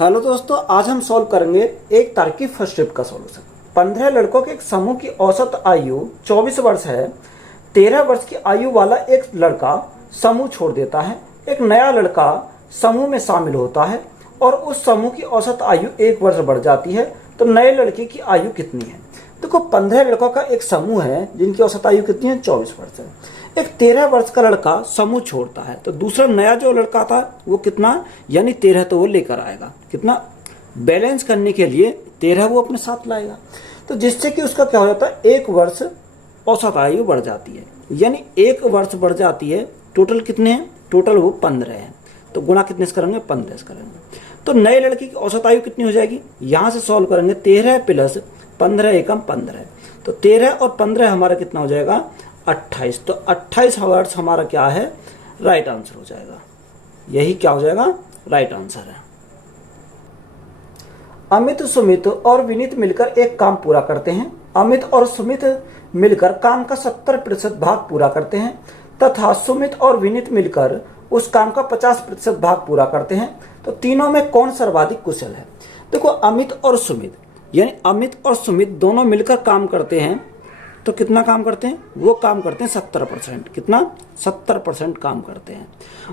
Hello दोस्तों, आज हम सॉल्व करेंगे एक तार्किक फर्स्ट स्टेप का सॉल्यूशन। 15 लड़कों के एक समूह की औसत आयु 24 वर्ष है। 13 वर्ष की आयु वाला एक लड़का समूह छोड़ देता है। एक नया लड़का समूह में शामिल होता है और उस समूह की औसत आयु 1 वर्ष बढ़ जाती है। तो नए लड़के की आयु कितनी है? देखो, 15 लड़कों का एक समूह है जिनकी औसत आयु कितनी है? 24 वर्ष है। एक 13 वर्ष का लड़का समूह छोड़ता है तो दूसरा नया जो लड़का था वो कितना, यानी 13 तो वो लेकर आएगा। कितना बैलेंस करने के लिए 13 वो अपने साथ लाएगा, तो जिससे कि उसका क्या हो जाता है, 1 वर्ष औसत आयु बढ़ जाती है। यानी 1 वर्ष बढ़ जाती है। टोटल कितने हैं? टोटल वो 15 है। तो गुणा कितने से करेंगे? 15 से करेंगे। तो नए लड़के की औसत आयु कितनी हो जाएगी? यहां से सॉल्व करेंगे। 13 प्लस 15 एकम 15, तो 13 और 15 हमारा कितना हो जाएगा? 28। तो 28 वर्ष हमारा क्या है? राइट आंसर हो जाएगा। यही क्या हो जाएगा? राइट आंसर है। अमित, सुमित और विनीत मिलकर एक काम पूरा करते हैं। अमित और सुमित मिलकर काम का 70% भाग पूरा करते हैं तथा सुमित और विनीत मिलकर उस काम का 50% भाग पूरा करते हैं। तो तीनों में कौन सर्वाधिक कुशल है? देखो, अमित और सुमित, यानी अमित और सुमित दोनों मिलकर काम करते हैं। तो कितना काम करते हैं? वो काम करते हैं 70%। कितना? 70% काम करते हैं।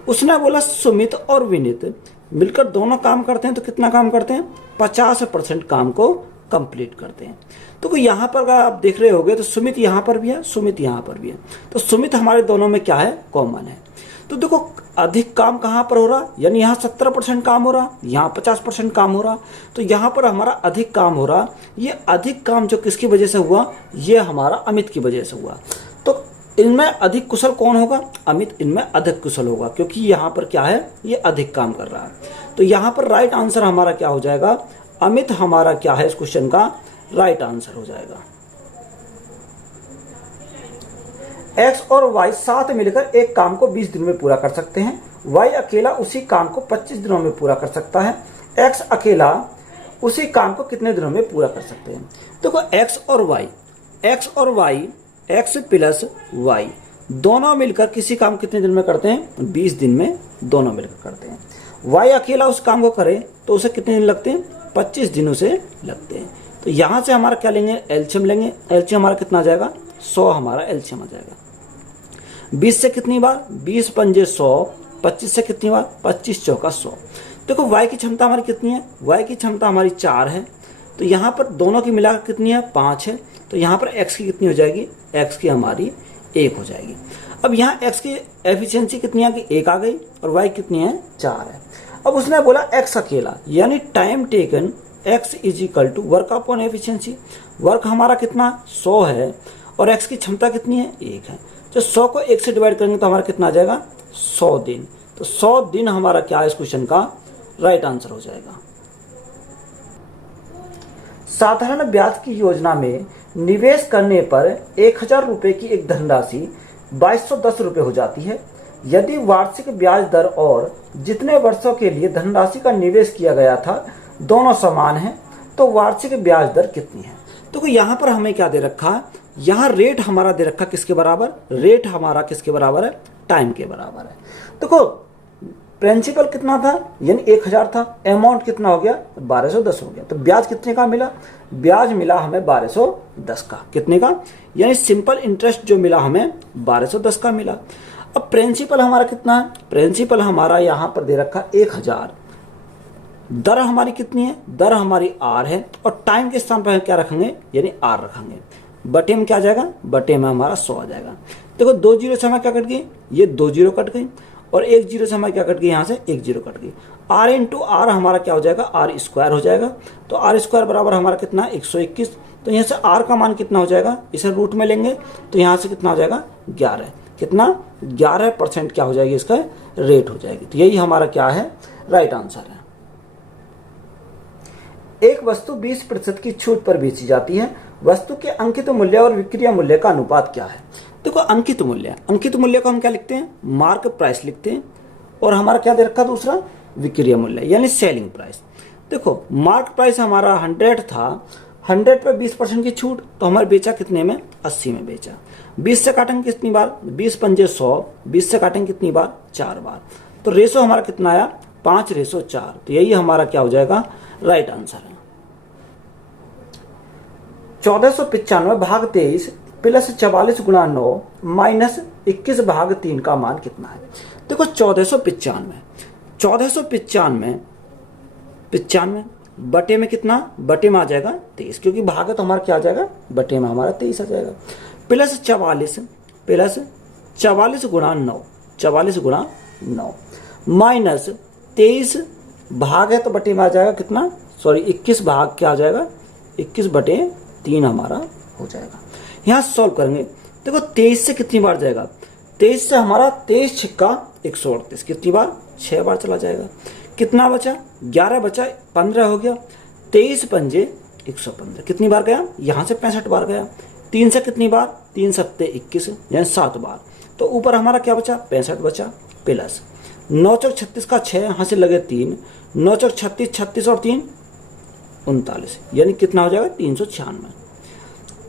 उसने बोला सुमित और विनीत मिलकर दोनों काम करते हैं, तो कितना काम करते हैं? 50% काम को कंप्लीट करते हैं। तो यहाँ पर अगर आप देख रहे होगे तो सुमित यहाँ पर भी है, सुमित यहाँ पर भी है। तो सुमित हमारे दोनों में क्या है? कॉमन है। तो देखो, अधिक काम कहाँ पर हो रहा? यानी यहाँ 70% काम हो रहा, यहाँ 50% काम हो रहा। तो यहाँ पर हमारा अधिक काम हो रहा। ये अधिक काम जो किसकी वजह से हुआ? ये हमारा अमित की वजह से हुआ। तो इनमें अधिक कुशल कौन होगा? अमित इनमें अधिक कुशल होगा, क्योंकि यहाँ पर क्या है? ये अधिक काम कर रहा है। तो यहाँ पर राइट आंसर हमारा क्या हो जाएगा? अमित हमारा क्या है? इस क्वेश्चन का राइट आंसर हो जाएगा। एक्स और वाई साथ मिलकर एक काम को 20 दिन में पूरा कर सकते हैं। वाई अकेला उसी काम को 25 दिनों में पूरा कर सकता है। एक्स अकेला उसी काम को कितने दिनों में पूरा कर सकते हैं? देखो, एक्स और वाई, एक्स प्लस वाई दोनों मिलकर किसी काम कितने दिन में करते हैं? 20 दिन में दोनों मिलकर करते हैं। वाई अकेला उस काम को करे तो उसे कितने दिन लगते हैं? 25 दिनों से लगते हैं। तो यहां से हमारा क्या लेंगे? एलसीएम लेंगे। एलसीएम हमारा कितना आ जाएगा? 100 हमारा एलसीएम आ जाएगा। 20 से कितनी बार? 20 पंजे 100। 25 से कितनी बार? 25 चौका 100। देखो, y की क्षमता हमारी कितनी है? y की क्षमता हमारी 4 है। तो यहाँ पर दोनों की मिलाकर कितनी है? 5 है। तो यहाँ पर x की कितनी हो जाएगी? x की हमारी 1 हो जाएगी। अब यहाँ x की एफिशिएंसी कितनी आ गई? 1 आ गई। और y कितनी है? 4 है। अब उसने बोला x अकेला, यानी time taken x is equal to work upon efficiency. Work हमारा कितना? 100 है और x की क्षमता कितनी है? 1 है। तो 100 को 1 से डिवाइड करेंगे तो हमारा कितना आ जाएगा? 100 दिन। तो 100 दिन हमारा क्या है? इस क्वेश्चन का राइट आंसर हो जाएगा। साधारण ब्याज की योजना में निवेश करने पर 1000 रुपए की एक धनराशि 2210 रुपए हो जाती है। यदि वार्षिक ब्याज दर और जितने वर्षों के लिए धनराशि का निवेश किया गया था दोनों समान है, तो वार्षिक ब्याज दर कितनी है? तो यहाँ पर हमें क्या दे रखा? यहाँ रेट हमारा दे रखा किसके बराबर? रेट हमारा किसके बराबर है? टाइम के बराबर है। देखो, प्रिंसिपल कितना था? यानी 1000 था। अमाउंट कितना हो गया? 1210 हो गया। तो ब्याज कितने का मिला? ब्याज मिला हमें 1210 का। कितने का? यानी सिंपल इंटरेस्ट जो मिला हमें 1210 का मिला। अब प्रिंसिपल हमारा कितना है? प्रिंसिपल हमारा यहाँ पर दे रखा 1000। दर हमारी कितनी है? दर हमारी आर है और टाइम के स्थान पर क्या रखेंगे? यानी आर रखेंगे। बटे में क्या आ जाएगा? बटे में हमारा 100 आ जाएगा। देखो, 2 जीरो से हमारा क्या कट गई? ये 2 जीरो कट गई और 1 जीरो से हमारा क्या कट गई? यहाँ से 1 जीरो कट गई। आर इंटू आर हमारा क्या हो जाएगा? आर स्क्वायर हो जाएगा। तो आर स्क्वायर बराबर हमारा कितना? 121। तो यहाँ से आर का मान कितना हो जाएगा? इसे रूट में लेंगे तो यहाँ से कितना हो जाएगा? 11। कितना? 11% क्या हो जाएगी? इसका रेट हो जाएगी। तो यही हमारा क्या है? राइट आंसर है। एक वस्तु 20% की छूट पर बेची जाती है। वस्तु के अंकित मूल्य और विक्रय मूल्य का अनुपात क्या है? देखो, अंकित मूल्य को हम क्या लिखते हैं? मार्क प्राइस लिखते हैं। और हमारा क्या दे रखा? दूसरा विक्रय मूल्य यानी सेलिंग प्राइस। देखो, मार्क प्राइस हमारा 100 था। 100 पर 20% की छूट, तो हमारे बेचा कितने में? 80 में बेचा। 20 से काटेंगे कितनी बार? 20 पंजे 100। 20 से काटेंगे कितनी बार? 4 बार। तो रेशो हमारा कितना आया? 5:4। तो यही हमारा क्या हो जाएगा, राइट आंसर है। 1495 भाग 23 प्लस 44 गुणा 9 माइनस 21 भाग 3 का मान कितना है। देखो 1495 बटे में कितना, बटे में आ जाएगा 23, क्योंकि भाग तो हमारा क्या आ जाएगा, बटे में हमारा 23 आ जाएगा। प्लस 44 गुणा 9 माइनस 23 भाग है तो बटे में आ जाएगा कितना, 21 भाग क्या आ जाएगा, 21/3 हमारा हो जाएगा। यहाँ सॉल्व करेंगे। देखो 23 से कितनी बार जाएगा, 23 से हमारा 23 छिक्का 138, कितनी बार, 6 बार चला जाएगा। कितना बचा, 11 बचा, 15 हो गया। 23 पंजे 115, कितनी बार गया, यहाँ से 65 बार गया। 3 से कितनी बार, 3 सत्ते 21, यानी 7 बार। तो ऊपर हमारा क्या बचा, 65 बचा। प्लस 9 चौक 36 का 6, यहाँ से लगे 3, 9 चौक 36, 36 और 3 39, यानी कितना हो जाएगा 396।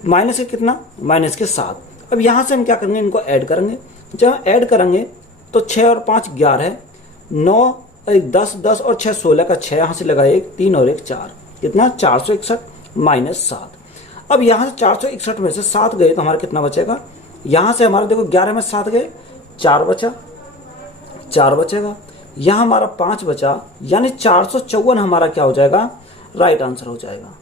माइनस के कितना, माइनस के 7। अब यहाँ से हम क्या करेंगे, इनको ऐड करेंगे। जब हम ऐड करेंगे तो 6 और 5 11, 9 1 10, 10 और 6 16 का 6, यहाँ से लगा 1, 3 और 1 4, कितना 461 माइनस 7। अब यहाँ से 461 में से 7 गए तो हमारा कितना बचेगा, यहाँ से हमारा देखो 11 में 7 गए, 4 बचा, 4 बचेगा। यहाँ हमारा 5 बचा, यानी 454 हमारा क्या हो जाएगा, राइट आंसर हो जाएगा।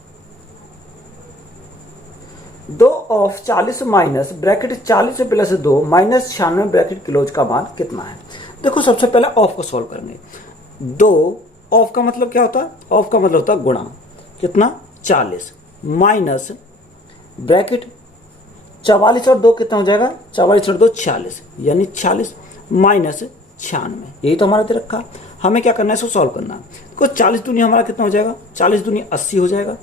2 of 40 minus bracket 40 plus 2 minus 96 bracket close का मान कितना है। देखो सबसे पहले ऑफ को सॉल्व करेंगे। 2 ऑफ का मतलब क्या होता है, ऑफ का मतलब होता है गुणा, कितना 40 माइनस ब्रैकेट 44 और 2 कितना हो जाएगा, 44 और 2 46, यानी 46 माइनस 96, यही तो हमारा दे रखा। हमें क्या करना है, इसको सॉल्व करना है। तो 40 दूनी हमारा कितना हो जाएगा, 40 दूनी 80 हो जाएगा।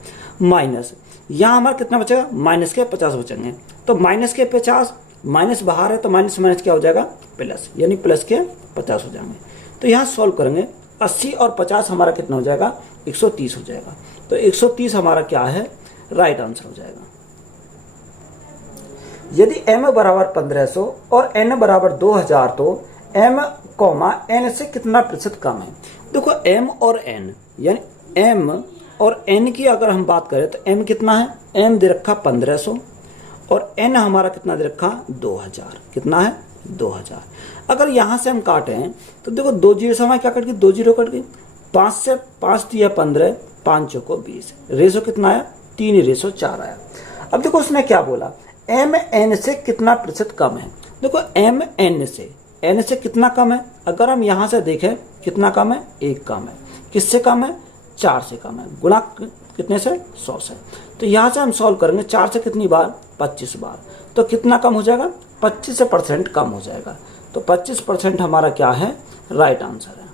माइनस यहाँ हमारा कितना बचेगा, माइनस के 50 बचेंगे। तो माइनस के 50, माइनस बाहर है तो माइनस माइनस क्या हो जाएगा, प्लस, यानी प्लस के 50 हो जाएंगे। तो यहाँ सॉल्व करेंगे, 80 और 50 हमारा कितना हो जाएगा, 130 हो जाएगा। तो 130 हमारा क्या है, राइट आंसर हो जाएगा। यदि m बराबर 1500 और n बराबर 2000 तो m, n से कितना प्रतिशत कम है। देखो m और n, यानी m और n की अगर हम बात करें तो m कितना है, m दे रखा 1500 और n हमारा कितना दे रखा 2000, कितना है 2000। अगर यहाँ से हम काटें तो देखो 2 जीरो से हमारे क्या कट गई, 2 जीरो कट गई। 5 से 5 दिया 15, 5 चौको 20, रेशो कितना आया, 3:4 आया। अब देखो उसने क्या बोला, m n से कितना प्रतिशत कम है। देखो m n से कितना कम है, अगर हम यहाँ से देखें कितना कम है, 1 कम है। किससे कम है, 4 से कम है। गुणा कितने से, 100 से। तो यहाँ से हम सॉल्व करेंगे, 4 से कितनी बार, 25 बार। तो कितना कम हो जाएगा, 25% कम हो जाएगा। तो 25% हमारा क्या है, राइट आंसर है।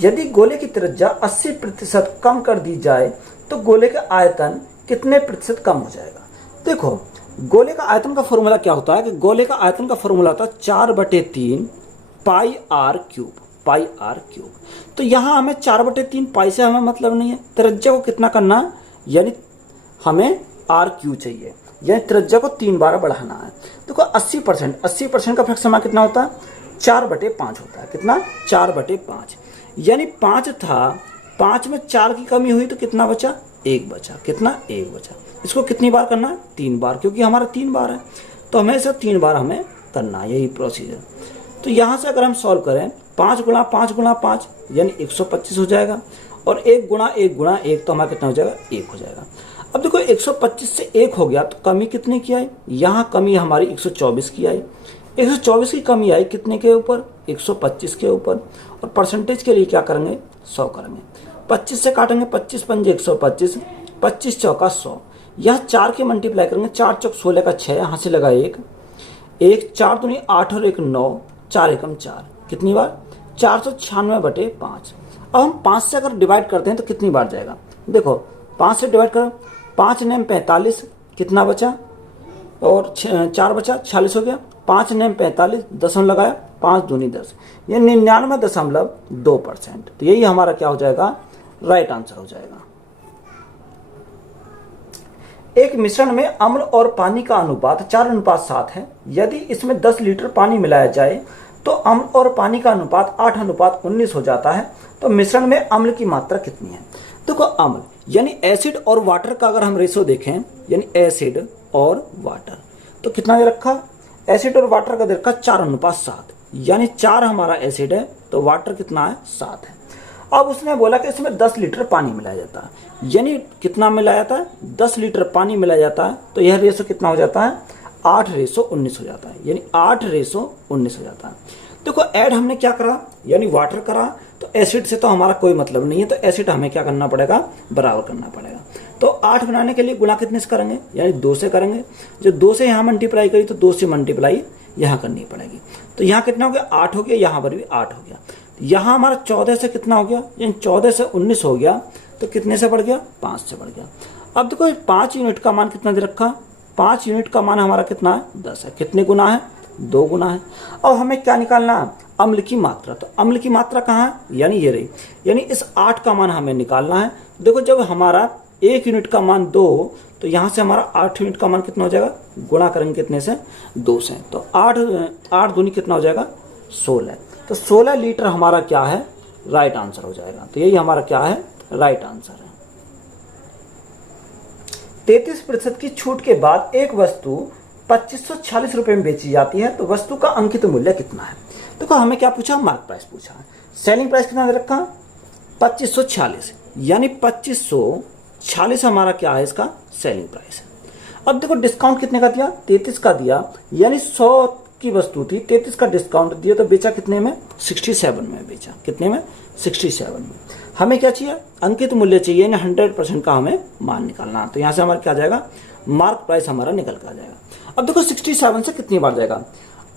यदि गोले की त्रिज्या 80% कम कर दी जाए तो गोले का आयतन कितने प्रतिशत कम हो जाएगा। देखो गोले का आयतन का फॉर्मूला क्या होता है, कि गोले का आयतन का फॉर्मूला होता है 4/3 पाई r क्यूब, पाई r क्यूब। तो यहाँ हमें 4/3 पाई से हमें मतलब नहीं है, त्रिज्या को कितना करना, यानी हमें r क्यू चाहिए, यानी त्रिज्या को 3 बार बढ़ाना है। देखो 80% का फ्रैक्शन हमारा कितना होता है, 4/5 होता है। कितना, 4/5, यानी 5 था, 5 में 4 की कमी हुई तो कितना बचा, 1 बचा। कितना, 1 बचा। इसको कितनी बार करना है, 3 बार, क्योंकि हमारा 3 बार है तो हमें इसे 3 बार हमें करना है, यही प्रोसीजर। तो यहाँ से अगर हम सॉल्व करें, 5 गुणा 5 गुणा 5 यानी 125 हो जाएगा, और 1 गुणा 1 गुणा 1 तो हमारा कितना हो जाएगा, 1 हो जाएगा। अब देखो 125 से 1 हो गया तो कमी कितने की आई, यहाँ कमी हमारी 124 की आई। 124 की कमी आई कितने के ऊपर, 125 के ऊपर। और परसेंटेज के लिए क्या करेंगे, 100 करेंगे। 25 से काटेंगे, 25 पंजे 125, 25 चौका 100। यह 4 के मल्टीप्लाई करेंगे, 4 चौक 16 का 6, यहाँ से लगा 1, 4 दूनी 8 और 1 9, 4 एकम 4, कितनी बार, 496/5। अब हम 5 से अगर डिवाइड करते हैं तो कितनी बार जाएगा, देखो 5 से डिवाइड करो, 5 नेम 45, कितना बचा, और 4 बचा, 46 हो गया। 5 नेम 45, 10 लगाया, 5 दूनी 10, ये 99.2%। तो यही हमारा क्या हो जाएगा, राइट आंसर हो जाएगा। एक मिश्रण में अम्ल और पानी का अनुपात 4:7 है। यदि इसमें 10 लीटर पानी मिलाया जाए तो अम्ल और पानी का अनुपात 8:19 हो जाता है। तो मिश्रण में अम्ल की मात्रा कितनी है? देखो अम्ल यानी एसिड और वाटर का अगर हम रेशो देखें, यानी एसिड और वाटर, तो कितना दे रखा? एसिड और वाटर का दे रखा 4:7, यानी 4 हमारा एसिड है तो वाटर कितना है? 7 है। अब उसने बोला कि इसमें 10 लीटर पानी मिलाया जाता है, यानी कितना मिलाया जाता है? 10 लीटर पानी मिलाया जाता है। तो यह रेशो कितना हो जाता है? 8:19 हो जाता है, यानी 8:19 हो जाता है। देखो ऐड हमने क्या करा, यानी वाटर करा, तो एसिड से तो हमारा कोई मतलब नहीं है, तो एसिड हमें क्या करना पड़ेगा? बराबर करना पड़ेगा। तो 8 बनाने के लिए गुणा कितने से करेंगे? यानी 2 से करेंगे। जो 2 से यहाँ मल्टीप्लाई करी तो 2 से मल्टीप्लाई यहाँ करनी पड़ेगी। तो यहाँ कितना हो गया? 8 हो गया, यहाँ पर भी 8 हो गया। यहाँ हमारा 14 से कितना हो गया? यानी 14 से 19 हो गया, तो कितने से बढ़ गया? 5 से बढ़ गया। अब देखो 5 यूनिट का मान कितना दे रखा? 5 यूनिट का मान हमारा कितना है? 10 है। कितने गुना है? 2 गुना है। अब हमें क्या निकालना है? अम्ल की मात्रा। तो अम्ल की मात्रा कहाँ है? यानी ये रही, यानी इस 8 का मान हमें निकालना है। देखो जब हमारा 1 यूनिट का मान 2, तो यहाँ से हमारा 8 यूनिट का मान कितना हो जाएगा? गुणा करेंगे कितने से? 2 से। तो 8 दूनी कितना हो जाएगा? 16। तो 16 लीटर हमारा क्या है? राइट आंसर हो जाएगा। तो यही हमारा क्या है? राइट आंसर है। 33% की छूट के बाद एक वस्तु 2540 रुपए में बेची जाती है, तो वस्तु का अंकित मूल्य कितना है? देखो हमें क्या पूछा? मार्क प्राइस पूछा है। सेलिंग प्राइस कितना दे रखा? 2540, यानी 2540 हमारा क्या है? इसका सेलिंग प्राइस है। अब देखो डिस्काउंट कितने का दिया? 33 का दिया, यानी 100 की वस्तु थी, 33 का डिस्काउंट दिया, तो बेचा कितने में? 67 में बेचा। कितने में? 67 में। हमें क्या चाहिए? अंकित मूल्य चाहिए, यानी 100% का हमें मान निकालना। तो यहाँ से हमारा क्या जाएगा? मार्क प्राइस हमारा निकल कर आ जाएगा। अब देखो 67 से कितनी बार जाएगा?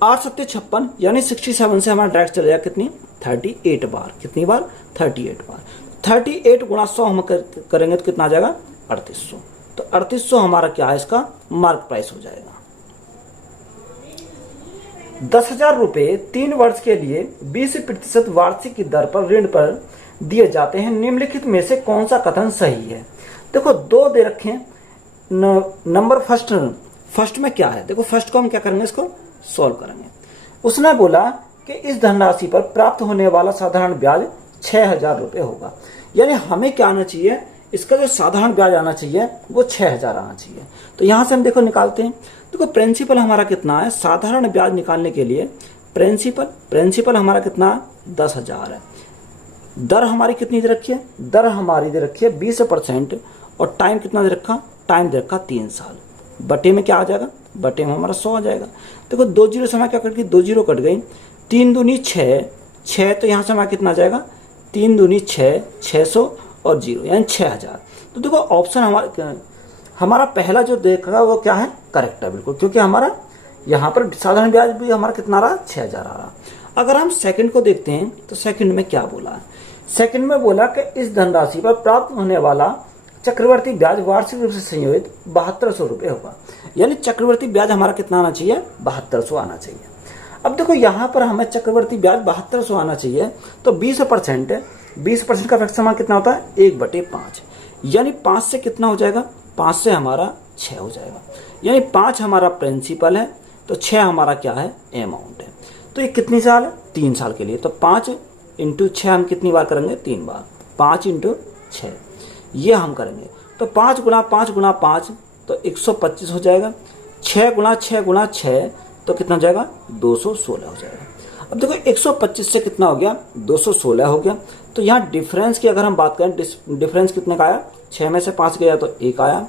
8 7 56, यानी 67 से हमारा डायरेक्ट चला जाएगा कितनी? 38 बार। कितनी बार? 38 बार। 38 गुणा 100 हम करेंगे तो कितना आ जाएगा? 3800। तो 3800 हमारा क्या है? इसका मार्क प्राइस हो जाएगा। 10,000 रुपए 3 वर्ष के लिए 20% वार्षिक की दर पर ऋण पर दिए जाते हैं। निम्नलिखित में से कौन सा कथन सही है? देखो 2 दे रखे हैं। नंबर फर्स्ट में क्या है? देखो फर्स्ट को हम क्या करेंगे? इसको सॉल्व करेंगे। उसने बोला कि इस धनराशि पर प्राप्त होने वाला साधारण ब्याज 6,000 रुपये होगा, यानी हमें क्या आना चाहिए? इसका जो साधारण ब्याज आना चाहिए वो 6,000 आना चाहिए। तो यहाँ से हम देखो निकालते हैं। देखो प्रिंसिपल हमारा कितना है? साधारण ब्याज निकालने के लिए प्रिंसिपल हमारा कितना? 10,000 है। दर हमारी कितनी दे रखी है? दर हमारी दे रखी है 20%, और टाइम कितना दे रखा? टाइम दे रखा 3 साल। बटे में क्या आ जाएगा? बटे में हमारा 100 आ जाएगा। देखो 2 जीरो से हमारा क्या कट गई? 2 जीरो कट गई। 3 दूनी 6, तो यहाँ से हमारा कितना आ जाएगा? 3 दूनी 6, 600 और 0, यानी 6,000। तो देखो ऑप्शन हमारा पहला जो देख रहा है वो क्या है? करेक्ट है बिल्कुल, क्योंकि हमारा यहाँ पर साधारण ब्याज भी हमारा कितना रहा? 6,000 आ रहा। अगर हम सेकंड को देखते हैं तो सेकंड में क्या बोला है? सेकंड में बोला कि इस धनराशि पर प्राप्त होने वाला चक्रवर्ती ब्याज वार्षिक रूप से संयोजित 7200 रुपये होगा, यानी चक्रवर्ती ब्याज हमारा कितना आना चाहिए? 7200 आना चाहिए। अब देखो यहाँ पर हमें चक्रवर्ती ब्याज 7200 आना चाहिए, तो 20% है। 20% का फ्रैक्शन मान कितना होता है? 1/5, यानी 5 से कितना हो जाएगा? 5 से हमारा 6 हो जाएगा, यानी 5 हमारा प्रिंसिपल है, तो 6 हमारा क्या है? अमाउंट है। तो ये कितनी साल है? 3 साल के लिए। तो 5 × 6 हम कितनी बार करेंगे? 3 बार। 5 × 6 ये हम करेंगे, तो 5 × 5 × 5 तो 125 हो जाएगा। 6 × 6 × 6 तो कितना हो जाएगा? 216 हो जाएगा। अब देखो 125 से कितना हो गया? 216 हो गया। तो यहाँ डिफरेंस की अगर हम बात करें, डिफरेंस कितने का आया? 6 में से 5 गया तो 1 आया।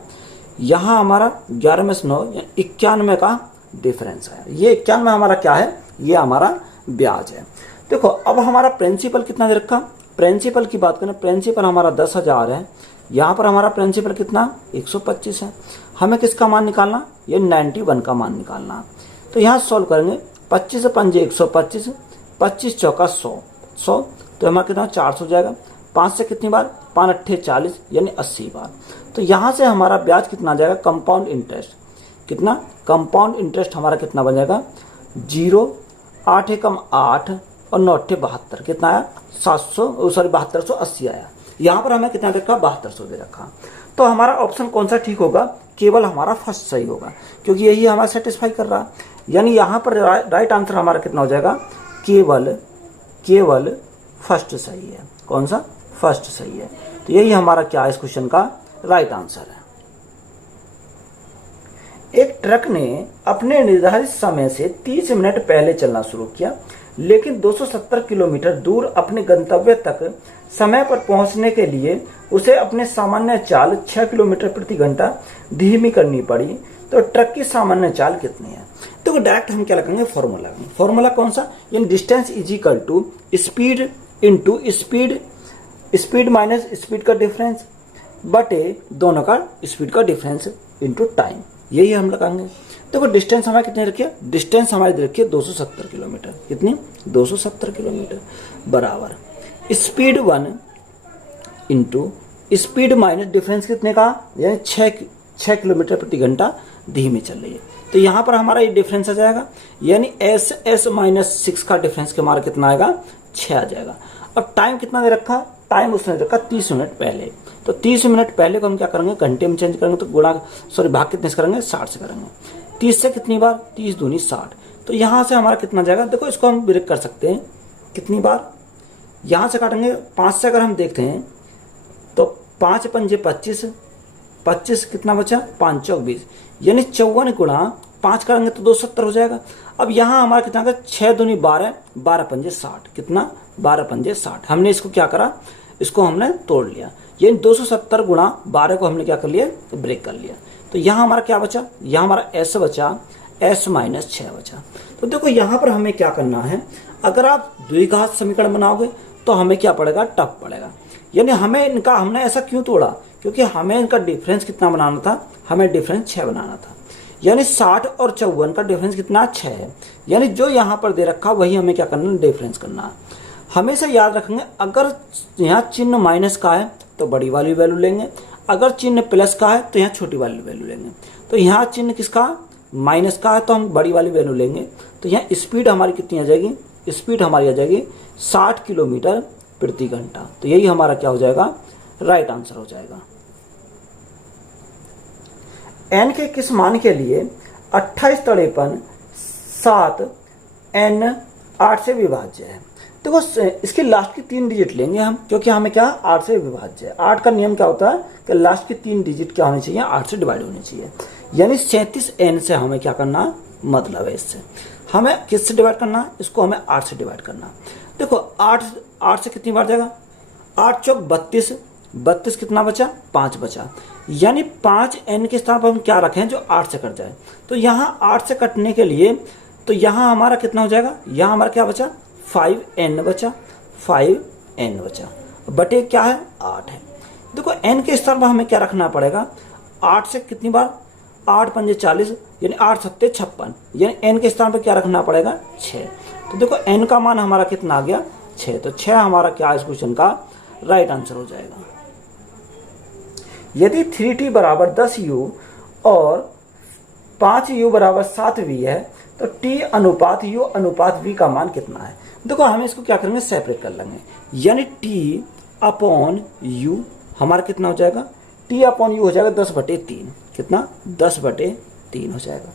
यहाँ हमारा 11 में से 9, 91 का डिफरेंस आया। ये 91 हमारा क्या है? ये हमारा ब्याज है। देखो अब हमारा प्रिंसिपल कितना दे रखा? प्रिंसिपल की बात करें, प्रिंसिपल हमारा 10,000 है। यहाँ पर हमारा प्रिंसिपल कितना? 125 है। हमें किसका मान निकालना? ये 91 का मान निकालना। तो यहाँ सॉल्व करेंगे। 25 पंजे 125, 25 चौका 100, तो हमारा कितना? 400 हो जाएगा। 5 से कितनी बार? 5 8 40, यानी 80 बार। तो यहाँ से हमारा ब्याज कितना आ जाएगा? कंपाउंड इंटरेस्ट कितना? कंपाउंड इंटरेस्ट हमारा कितना बन जाएगा? 0, 8 एकम 8 और 9 8 72, कितना आया? 7280 आया। यहाँ पर हमें कितना दे रखा? 7200 दे रखा। तो हमारा ऑप्शन कौन सा ठीक होगा? केवल हमारा फर्स्ट सही होगा, क्योंकि यही हमारा सेटिस्फाई कर रहा है। यानी यहाँ पर राइट आंसर हमारा कितना हो जाएगा? केवल केवल फर्स्ट सही है। कौन सा? फर्स्ट सही है। तो यही हमारा क्या है इस क्वेश्चन का राइट आंसर है। एक ट्रक ने अपने निर्धारित समय से 30 मिनट पहले चलना शुरू किया, लेकिन 270 किलोमीटर दूर अपने गंतव्य तक समय पर पहुंचने के लिए उसे अपने सामान्य चाल 6 किलोमीटर प्रति घंटा धीमी करनी पड़ी। तो ट्रक की सामान्य चाल कितनी है? तो डायरेक्ट हम क्या लगाएंगे? फॉर्मूला। फॉर्मूला कौन सा? यानी distance is equal to speed into speed, speed minus speed का डिफरेंस बटे दोनों का स्पीड का डिफरेंस इंटू टाइम। यही हम लगाएंगे। देखो डिस्टेंस हमारी कितनी रखी है? डिस्टेंस हमारी रखी है 270 किलोमीटर। कितनी? 270 किलोमीटर बराबर speed 1 into speed minus difference कितने का? यानी 6 किलोमीटर प्रति घंटा धीमे चल रही है। तो यहाँ पर हमारा ये डिफरेंस आ जाएगा, यानी एस माइनस 6 का डिफरेंस के हमारा कितना आएगा? 6 आ जाएगा। अब टाइम कितना दे रखा? टाइम उसने रखा 30 मिनट पहले। तो 30 मिनट पहले को हम क्या करेंगे? घंटे में चेंज करेंगे, तो भाग कितने से करेंगे? 60 से करेंगे। 30 से कितनी बार? 30 दूनी 60। तो यहाँ से हमारा कितना जाएगा? देखो इसको हम ब्रेक कर सकते हैं कितनी बार? यहाँ से काटेंगे 5 से। अगर हम देखते हैं तो 5 पंजे 25, 25 कितना बचा? 5 चौक 20, यानी 54 गुणा 5 करेंगे तो 270 हो जाएगा। अब यहाँ हमारा कितना? 6 दूनी 12, 12 पंजे 60। कितना? 12 पंजे 60। हमने इसको क्या करा? इसको हमने तोड़ लिया, यानी 270 गुणा 12 को हमने क्या कर लिया? तो ब्रेक कर लिया। तो यहाँ हमारा क्या बचा? यहाँ हमारा एस बचा, एस माइनस 6 बचा। तो देखो यहाँ पर हमें क्या करना है? अगर आप द्विघात समीकरण बनाओगे तो हमें क्या पड़ेगा? टफ पड़ेगा। यानी हमने ऐसा क्यों तोड़ा? क्योंकि हमें इनका डिफरेंस कितना बनाना था? हमें डिफरेंस 6 बनाना था। यानी 60 और 54 का डिफरेंस कितना? 6 है। यानी जो यहाँ पर दे रखा वही हमें क्या करना? डिफरेंस करना। हमेशा याद रखेंगे, अगर यहाँ चिन्ह माइनस का है तो बड़ी वाली वैल्यू लेंगे, अगर चिन्ह प्लस का है तो यहाँ छोटी वाली वैल्यू लेंगे। तो यहाँ चिन्ह किसका? माइनस का है, तो हम बड़ी वाली वैल्यू लेंगे। तो यहाँ स्पीड हमारी कितनी आ जाएगी? स्पीड हमारी आ जाएगी 60 किलोमीटर प्रति घंटा। तो यही हमारा क्या हो जाएगा? राइट आंसर हो जाएगा। n के किस मान के लिए 28 तड़ेपन 7 n 8 से विभाज्य है? देखो इसके लास्ट की 3 डिजिट लेंगे हम, क्योंकि हमें क्या? 8 से विभाज्य है। 8 का नियम क्या होता है कि लास्ट की 3 डिजिट क्या होनी चाहिए? 8 से डिवाइड होनी चाहिए। यानी 37 n से हमें क्या करना? मतलब है इससे हमें किससे डिवाइड करना? इसको हमें 8 से डिवाइड करना। देखो 8 से कितनी बार जाएगा? 8 चौक 32, 32 कितना बचा? 5 बचा। यानी 5 n के स्थान पर हम क्या रखें जो 8 से कट जाए? तो यहाँ 8 से कटने के लिए तो यहाँ हमारा कितना हो जाएगा? यहाँ हमारा क्या बचा? 5n बचा, 5n बचा बटे क्या है? 8 है। देखो n के स्थान पर हमें क्या रखना पड़ेगा? 8 से कितनी बार? 8 पंजे 40, यानी 8 सत्ते 56, यानी n के स्थान पर क्या रखना पड़ेगा? 6। तो देखो n का मान हमारा कितना आ गया? 6। तो 6 हमारा क्या इस क्वेश्चन का राइट आंसर हो जाएगा। यदि 3t बराबर 10u और 5u बराबर 7v है तो t अनुपात u अनुपात v का मान कितना है? देखो हमें इसको क्या करेंगे? सेपरेट कर लेंगे। यानी t अपॉन u हमारा कितना हो जाएगा? t अपॉन u हो जाएगा 10/3। कितना? 10/3 हो जाएगा।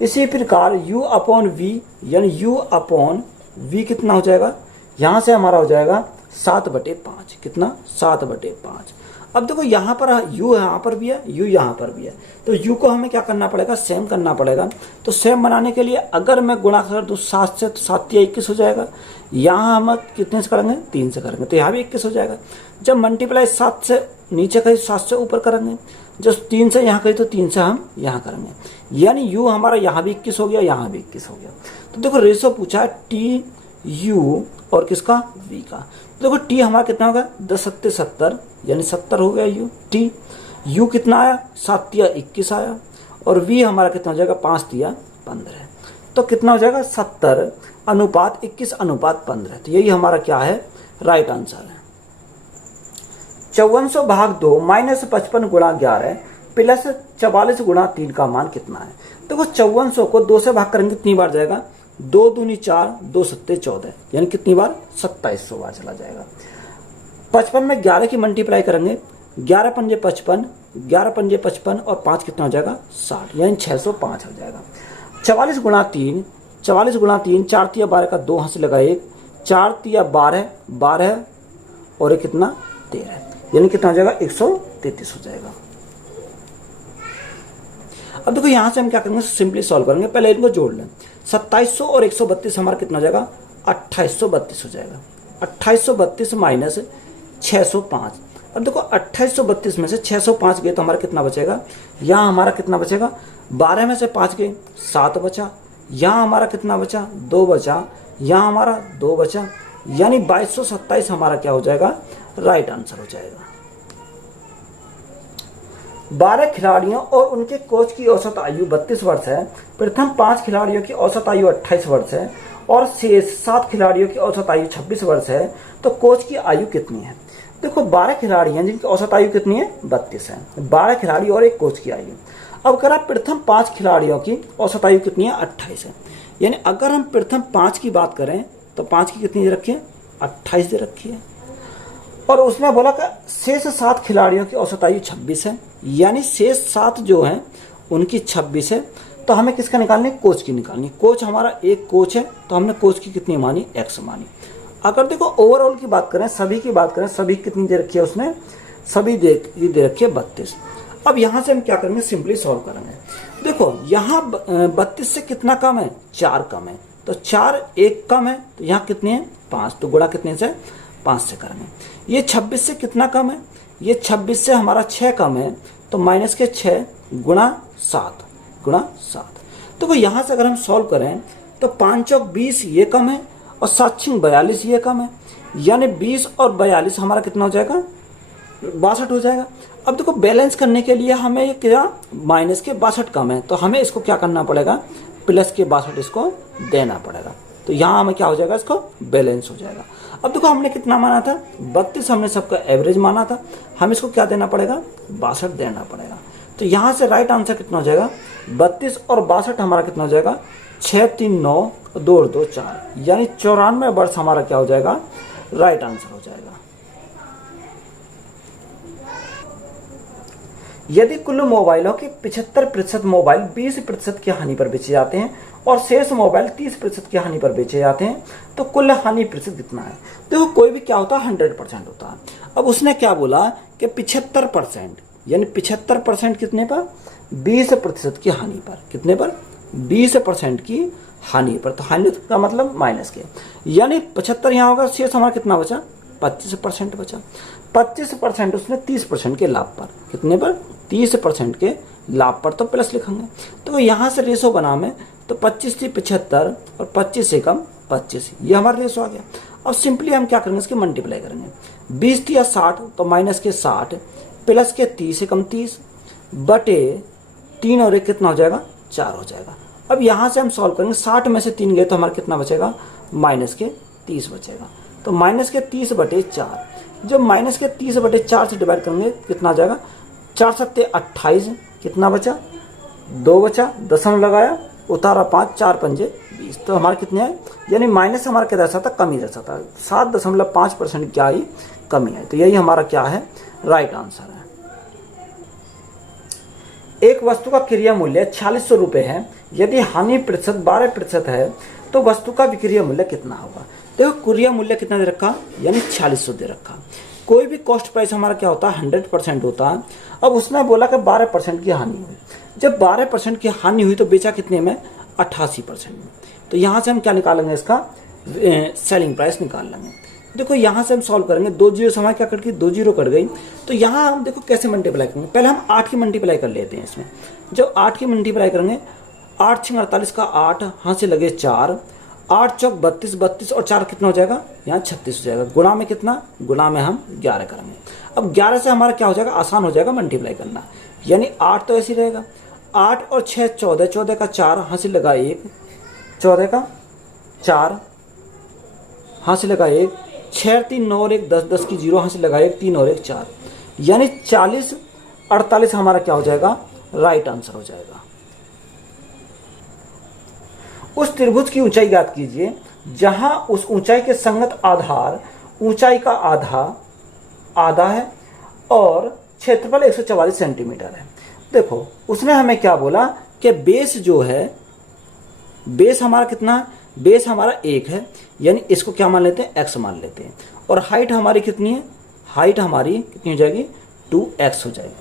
इसी प्रकार u अपॉन v, यानी u अपॉन v कितना हो जाएगा? यहाँ से हमारा हो जाएगा 7/5। कितना? 7/5। अब देखो यहाँ पर u यहाँ पर भी है, u यहाँ पर भी है, तो u को हमें क्या करना पड़ेगा? सेम करना पड़ेगा। तो सेम बनाने के लिए अगर मैं गुणा कर दूँ 7 से, तो 7 या 21 हो जाएगा। यहाँ हम कितने से करेंगे? 3 से करेंगे, तो यहाँ भी 21 हो जाएगा। जब मल्टीप्लाई 7 से नीचे कहीं 7 से ऊपर करेंगे, जब 3 से यहाँ कहीं तो 3 से हम यहाँ करेंगे, यानी u हमारा यहाँ भी 21 हो गया, यहाँ भी 21 हो गया। तो देखो रेशो पूछा है टी यू और किसका? v का। तो देखो t हमारा कितना होगा? 10 सत्ते 70, यानी 70 हो गया u t। u कितना आया? 7 तिया 21 आया। और v हमारा कितना हो जाएगा? 5 तिया 15। तो कितना हो जाएगा? 70 अनुपात 21 अनुपात 15। तो यही हमारा क्या है? राइट आंसर है। 5400 भाग 2 माइनस 55 गुणा 11 प्लस 44 गुणा 3 का मान कितना है? देखो 5400 को 2 से भाग करेंगे कितनी बार जाएगा? 2 दूनी 4, 2 सत्ते 14, यानी कितनी बार? 2700 बार चला जाएगा। 55 में 11 की मल्टीप्लाई करेंगे, 11 पंजे 55, 11 पंजे 55 और 5 कितना हो जाएगा? 60, यानी 605 हो जाएगा। 44 गुणा 3 44 गुणा 3, 4 तिया 12 का 2 हाथ से लगा 1, 4 तिया 12, 12 और ये कितना 13, यानी कितना हो जाएगा 133 हो जाएगा। अब देखो यहां से हम क्या करेंगे, सिंपली सॉल्व करेंगे। पहले इनको जोड़ लें, 2700 और 132 हमारा कितना हो जाएगा 2832 हो जाएगा। 2832 माइनस 605। अब देखो 2832 में से 605 गए तो हमारा कितना बचेगा, यहाँ हमारा कितना बचेगा 12 में से 5 गए 7 बचा, यहाँ हमारा कितना बचा 2 बचा, यहाँ हमारा 2 बचा, यानी 2227 हमारा क्या हो जाएगा राइट आंसर हो जाएगा। 12 खिलाड़ियों और उनके कोच की औसत आयु 32 वर्ष है। प्रथम 5 खिलाड़ियों की औसत आयु 28 वर्ष है और शेष 7 खिलाड़ियों की औसत आयु 26 वर्ष है, तो कोच की आयु कितनी है। देखो 12 खिलाड़ी हैं जिनकी औसत आयु कितनी है 32 है, 12 खिलाड़ी और एक कोच की आयु। अब अगर आप प्रथम 5 खिलाड़ियों की औसत आयु कितनी है 28 है, यानी अगर हम प्रथम 5 की बात करें तो 5 की कितनी दे रखी है 28 दे रखी है, और उसमें बोला कि शेष 7 खिलाड़ियों की औसत आयु 26 है, यानी शेष 7 जो हैं उनकी 26 है, तो हमें किसका निकालनी है कोच की निकालनी। कोच हमारा एक कोच है तो हमने कोच की कितनी मानी x मानी। अगर देखो ओवरऑल की बात करें, सभी की बात करें, सभी कितनी दे रखी है उसने, सभी दे रखी है 32। अब यहाँ से हम क्या करेंगे सिंपली सॉल्व करेंगे। देखो यहाँ 32 से कितना कम है 4 कम है, तो 4 1 कम है, तो यहाँ कितने हैं 5, तो गुणा कितने से 5 से करेंगे। ये 26 से कितना कम है, ये 26 से हमारा 6 कम है, तो माइनस के 6 गुणा 7 गुणा 7। तो यहाँ से अगर हम सॉल्व करें तो 5 चौक 20 ये कम है और 7 छिंग 42 ये कम है, यानी 20 और 42 हमारा कितना हो जाएगा 62 हो जाएगा। अब देखो बैलेंस करने के लिए हमें ये क्या माइनस के 62 कम है, तो हमें इसको क्या करना पड़ेगा प्लस के 62 इसको देना पड़ेगा, तो यहाँ हमें क्या हो जाएगा इसको बैलेंस हो जाएगा। अब देखो हमने कितना माना था 32, हमने सबका एवरेज माना था, हम इसको क्या देना पड़ेगा 62 देना पड़ेगा। तो यहाँ से राइट आंसर कितना हो जाएगा 32 और 62 हमारा कितना हो जाएगा 6 3 9 2 और 2 4, यानी 94 वर्ष हमारा क्या हो जाएगा राइट आंसर हो जाएगा। यदि कुल मोबाइलों के 75% मोबाइल 20% की हानि पर बेचे जाते हैं और शेष मोबाइल 30% की हानि पर बेचे जाते हैं, तो कुल हानि प्रतिशत कितना है। देखो कोई भी क्या होता है 100% होता है। अब उसने क्या बोला कि 75%, यानी 75% कितने पर 20% की हानि पर, कितने पर 20% की हानि पर, तो हानि का मतलब माइनस के, यानी 75 यहाँ होगा, शेष हमारा कितना बचा 25% बचा। 25% उसने 30% के लाभ पर, कितने पर 30% के लाभ पर, तो प्लस लिखेंगे। तो यहाँ से रेशो बना में, तो 25 थी 75 और 25 से कम 25, ये हमारा रेशो आ गया। अब सिंपली हम क्या करेंगे इसके मल्टीप्लाई करेंगे, 20 थी या 60 तो माइनस के 60 प्लस के 30 से कम 30 बटे 3 और 1 कितना हो जाएगा 4 हो जाएगा। अब यहाँ से हम सॉल्व करेंगे, 60 में से 3 गए तो हमारा कितना बचेगा माइनस के 30 बचेगा, तो माइनस के 30 बटे 4, जब माइनस के 30 बटे 4 से डिवाइड करेंगे कितना आ जाएगा 4 सत्ते 28, कितना बचा 2 बचा, दशम लगाया उतारा 5, 4 पंजे 20, तो हमारे कितने आए, यानी माइनस हमारा क्या दर्शाता कमी दर्शाता, 7.5% क्या आई कमी है, तो यही हमारा क्या है राइट आंसर है। एक वस्तु का क्रिया मूल्य 4600 रुपये है, यदि हानि प्रतिशत 12% है तो वस्तु का विक्रय मूल्य कितना होगा। देखो क्रिया मूल्य कितना दे रखा, यानी 4600 दे रखा। कोई भी कॉस्ट प्राइस हमारा क्या होता है 100% होता है। अब उसने बोला कि 12% की हानि हुई, जब 12% की हानि हुई तो बेचा कितने में 88% में, तो यहाँ से हम क्या निकालेंगे इसका सेलिंग प्राइस निकाल लेंगे। देखो यहाँ से हम सॉल्व करेंगे, 2 जीरो से हमारे क्या कट गई 2 जीरो कट गई, तो यहाँ हम देखो कैसे मल्टीप्लाई करेंगे, पहले हम 8 की मल्टीप्लाई कर लेते हैं इसमें। जब 8 की मल्टीप्लाई करेंगे 8 6 48 का 8, हाँ से लगे 4, 8 चौक 32, 32 और 4 कितना हो जाएगा यहाँ 36 हो जाएगा। गुणा में कितना, गुणा में हम 11 करेंगे। अब 11 से हमारा क्या हो जाएगा आसान हो जाएगा मल्टीप्लाई करना, यानी 8 तो ऐसे ही रहेगा, 8 और 6 14, 14 का 4 हाँ से लगा 1, 14 का 4 हाँ से लगा 1, 6 3 9 और 1 10, 10 की 0 हाँ से लगा 1, 3 और 1 4, यानी 40 48 हमारा क्या हो जाएगा राइट आंसर हो जाएगा। उस त्रिभुज की ऊंचाई ज्ञात कीजिए जहां उस ऊंचाई के संगत आधार ऊंचाई का आधा है और क्षेत्रफल 144 सेंटीमीटर है। देखो उसने हमें क्या बोला कि बेस जो है बेस हमारा कितना है, बेस हमारा 1 है, यानी इसको क्या मान लेते हैं, x मान लेते हैं। और हाइट हमारी कितनी है, हाइट हमारी कितनी हो जाएगी, 2x हो जाएगी।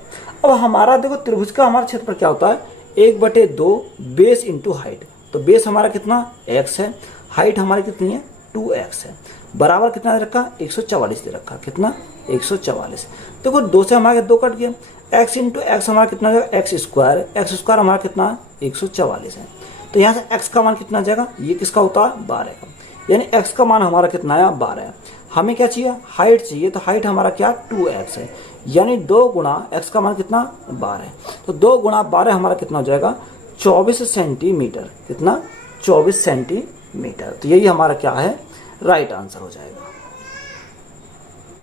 अब हमारा देखो त्रिभुज का हमारा क्षेत्रफल क्या होता है, 1/2 बेस इंटू हाइट। तो बेस हमारा कितना x है, हाइट हमारी कितनी है 2x है, बराबर कितना दे रखा, 144 दे रखा, कितना 144। देखो 2 से हमारे 2 कट गया, x इंटू एक्स हमारा कितना हो जाएगा, एक्स स्क्वायर हमारा कितना 144 है। तो यहाँ से x का मान कितना आ जाएगा, ये किसका होता है 12 का, यानी x का मान हमारा कितना आया 12 है। हमें क्या चाहिए, हाइट चाहिए, तो हाइट हमारा क्या 2x है, यानी 2 गुणा x का मान कितना 12 है। तो 2 गुणा 12 हमारा कितना हो जाएगा 24 सेंटीमीटर, कितना 24 सेंटीमीटर। तो यही हमारा क्या है, राइट आंसर हो जाएगा।